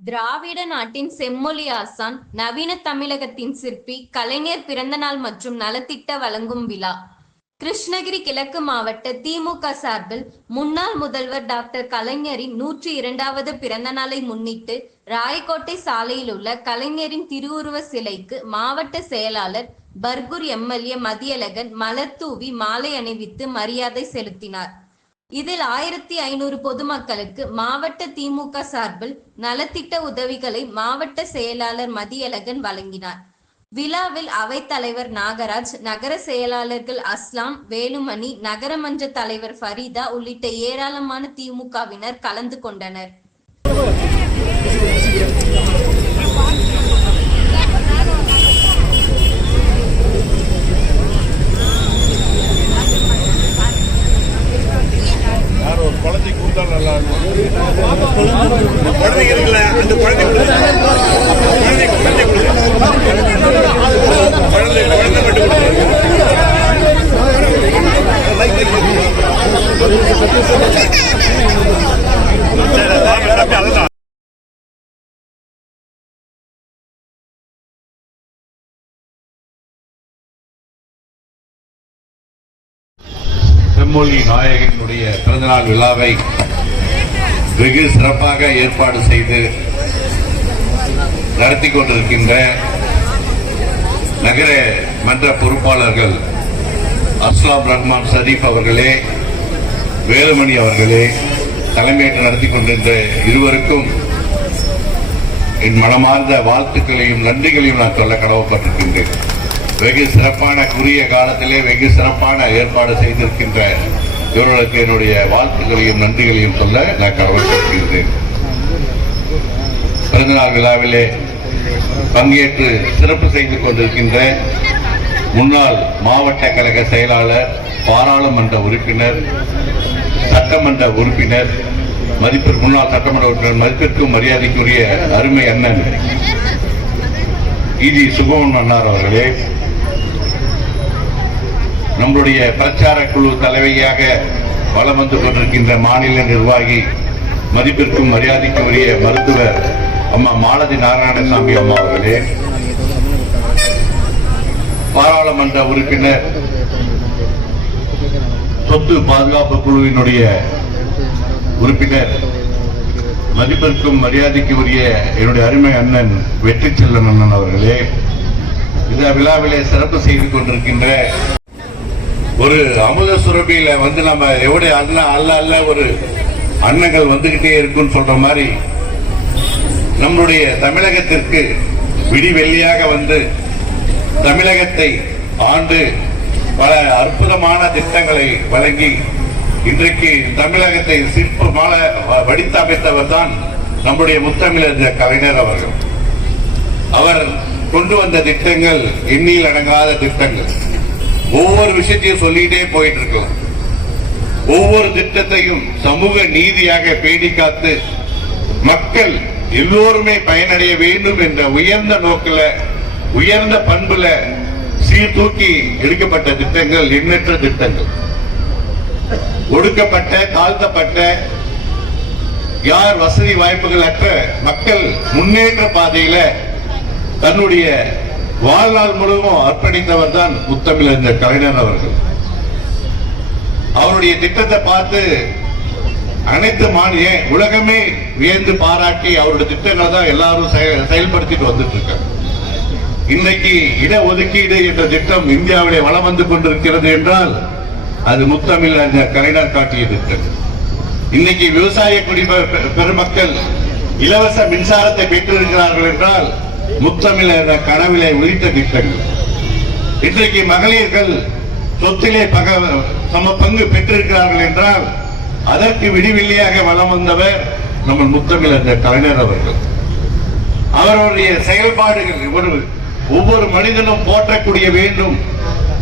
திராவிட நாட்டின் செம்மொழி ஆசான், நவீன தமிழகத்தின் சிற்பி, கலைஞர் பிறந்தநாள் மற்றும் நலத்திட்ட வழங்கும் விழா. கிருஷ்ணகிரி கிழக்கு மாவட்ட திமுக சார்பில் முன்னாள் முதல்வர் டாக்டர் கலைஞரின் 102வது பிறந்த நாளை முன்னிட்டு ராயக்கோட்டை சாலையில் உள்ள கலைஞரின் திருவுருவ சிலைக்கு மாவட்ட செயலாளர் பர்கூர் எம்எல்ஏ மதியழகன் மலர் தூவி மாலை அணிவித்து மரியாதை செலுத்தினார். இதில் 1500 பொதுமக்களுக்கு மாவட்ட திமுக சார்பில் நலத்திட்ட உதவிகளை மாவட்ட செயலாளர் மதியழகன் வழங்கினார். விழாவில் அவைத்தலைவர் நாகராஜ், நகர செயலாளர்கள் அஸ்லாம், வேலுமணி, நகரமன்ற தலைவர் ஃபரீதா உள்ளிட்ட ஏராளமான திமுகவினர் கலந்து கொண்டனர். குழந்தை கூந்தா நல்லா இருக்கும். குழந்தை இருக்குல்ல, அந்த குழந்தை மட்டும் செம்மொழி நாயகனுடைய பிறந்தநாள் விழாவை வெகு சிறப்பாக ஏற்பாடு செய்து நடத்தி கொண்டிருக்கின்ற நகர மன்ற பொறுப்பாளர்கள் அஸ்லாம் ரஹ்மான் ஷரீப் அவர்களே, வேலுமணி அவர்களே, தலைமையேற்று நடத்தி கொண்டிருந்த இருவருக்கும் என் மனமார்ந்த வாழ்த்துக்களையும் நன்றிகளையும் நான் சொல்ல கடமைப்பட்டிருக்கின்றேன். வெகு சிறப்பான குறுகிய காலத்திலே வெகு சிறப்பான ஏற்பாடு செய்திருக்கின்ற இவர்களுக்கு என்னுடைய வாழ்த்துக்களையும் நன்றிகளையும் சொல்ல நான் கடமைப்பட்டிருக்கின்றேன். பிறந்தநாள் விழாவிலே பங்கேற்று சிறப்பு செய்து கொண்டிருக்கின்ற முன்னாள் மாவட்ட கழக செயலாளர், பாராளுமன்ற உறுப்பினர், சட்டமன்ற உறுப்பினர், முன்னாள் சட்டமன்ற உறுப்பினர், மதிப்பிற்கும் மரியாதைக்குரிய அருமை அண்ணன் இ.டி. சுகவன் அண்ணார் அவர்களே, நம்முடைய பிரச்சார குழு தலைவியாக வலம் வந்து கொண்டிருக்கின்ற மாநில நிர்வாகி, மதிப்பிற்கும் மரியாதைக்குரிய மருத்துவர் அம்மா மாலதி நாராயணசாமி அம்மா அவர்களே, பாராளுமன்ற உறுப்பினர், சொத்து பாதுகாப்பு குழுவினுடைய உறுப்பினர், மதிப்பிற்கும் மரியாதைக்குரிய என்னுடைய அருமை அண்ணன் வெற்றி செல்வன் அண்ணன் அவர்களே, இந்த விழாவிலே சிறப்பு செய்து கொண்டிருக்கின்ற ஒரு அமுத சுரபியில வந்து நம்ம எவ்வளவு அல்ல ஒரு அன்னங்கள் வந்துகிட்டே இருக்குன்னு சொல்ற மாதிரி நம்முடைய தமிழகத்திற்கு விடிவெள்ளியாக வந்து தமிழகத்தை ஆண்டு பல அற்புதமான திட்டங்களை வழங்கி இன்றைக்கு தமிழகத்தை சிற்பமாக வடித்தமைத்தவர் தான் நம்முடைய முத்தமிழர் கலைஞர் அவர்கள். அவர் கொண்டு வந்த திட்டங்கள் எண்ணில் அடங்காத திட்டங்கள். ஒவ்வொரு விஷயத்தையும் சொல்லிட்டே போயிட்டு இருக்கலாம். ஒவ்வொரு திட்டத்தையும் சமூக நீதியாக பேணி காத்து மக்கள் எல்லோருமே பயனடைய வேண்டும் என்ற உயர்ந்த நோக்கில, உயர்ந்த பண்புல சீர்தூக்கி எடுக்கப்பட்ட திட்டங்கள் எண்ணற்ற திட்டங்கள். ஒடுக்கப்பட்ட, தாழ்த்தப்பட்ட, யார் வசதி வாய்ப்புகள் அற்ற மக்கள் முன்னேற்ற பாதையில தன்னுடைய வாழ்நாள் முழுவதும் அர்ப்பணித்தவர் தான் முத்தமிழர் கலைஞர் அவர்கள். அவருடைய திட்டத்தை பார்த்து அனைத்து உலகமே வியந்து பாராட்டி அவருடைய திட்டங்களை தான் எல்லாரும் செயல்படுத்திட்டு வந்துட்டு இருக்காங்க. இன்னைக்கு இடஒதுக்கீடு என்ற திட்டம் இந்தியாவிலே வளம் வந்து கொண்டிருக்கிறது என்றால் அது முத்தமிழர் கலைஞர் காட்டிய திட்டம். இன்னைக்கு விவசாய பெருமக்கள் இலவச மின்சாரத்தை பெற்றிருக்கிறார்கள் என்றால் முத்தமிழர் கனவிலே உயிர்த்த திட்டங்கள். இன்றைக்கு மகளிர்கள் சொத்திலே சம பங்கு பெற்றிருக்கிறார்கள் என்றால் அதற்கு விடிவெள்ளியாக வலம் வந்தவர் நம்ம முத்தமிழர் கலைஞர் அவர்கள். அவருடைய செயல்பாடுகள் ஒவ்வொரு மனிதனும் போற்றக்கூடிய வேண்டும்,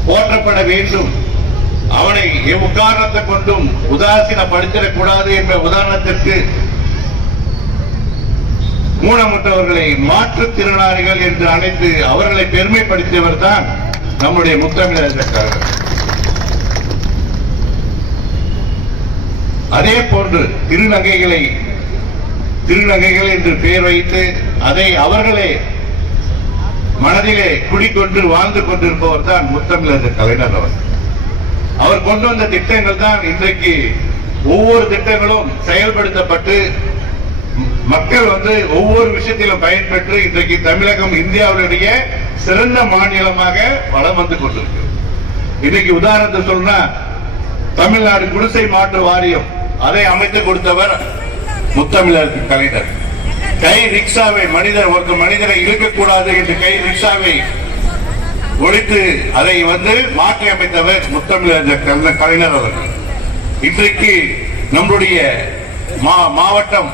போற்றப்பட வேண்டும். அவனை எவ்வாரணத்தை கொண்டும் உதாசீனப்படுத்திடக்கூடாது என்ற உதாரணத்திற்கு ஊனமுற்றவர்களை மாற்றுத்திறனாளிகள் என்று அழைத்து அவர்களை பெருமைப்படுத்தியவர் தான் நம்முடைய முத்தமிழர் கலைஞர். அதே போன்று திருநங்கைகளை திருநங்கைகள் என்று பெயர் வைத்து அதை அவர்களே மனதிலே குடிக்கொண்டு வாழ்ந்து கொண்டிருப்பவர் தான் முத்தமிழர் கலைஞர் அவர்கள். அவர் கொண்டு வந்த திட்டங்கள் தான் இன்றைக்கு ஒவ்வொரு திட்டங்களும் செயல்படுத்தப்பட்டு மக்கள் ஒவ்வொரு விஷயத்திலும் பயன்பெற்று இன்றைக்கு தமிழகம் இந்தியாவுடைய சிறந்த மாநிலமாக வளம் வந்து கொண்டிருக்கிறது. இன்னைக்கு உதாரணத்தை சொன்னா தமிழ்நாடு குடிசை மாற்று வாரியம் அதை அமைத்து கொடுத்தவர் முத்தமிழர் கலைஞர். கை ரிக்ஷாவை ஒரு மனிதரை இழுக்கக்கூடாது என்று கை ரிக்ஷாவை ஒழித்து அதை மாற்றி அமைத்தவர் முத்தமிழர் கலைஞர் அவர்கள். இன்றைக்கு நம்முடைய மாவட்டம்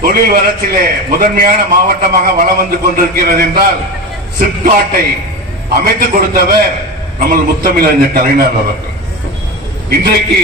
தொழில் வளர்ச்சியிலே முதன்மையான மாவட்டமாக வளம் வந்து கொண்டிருக்கிறது என்றால் சிப்காட்டை அமைத்துக் கொடுத்தவர் நம்ம முத்தமிழர் கலைஞர் அவர்கள். இன்றைக்கு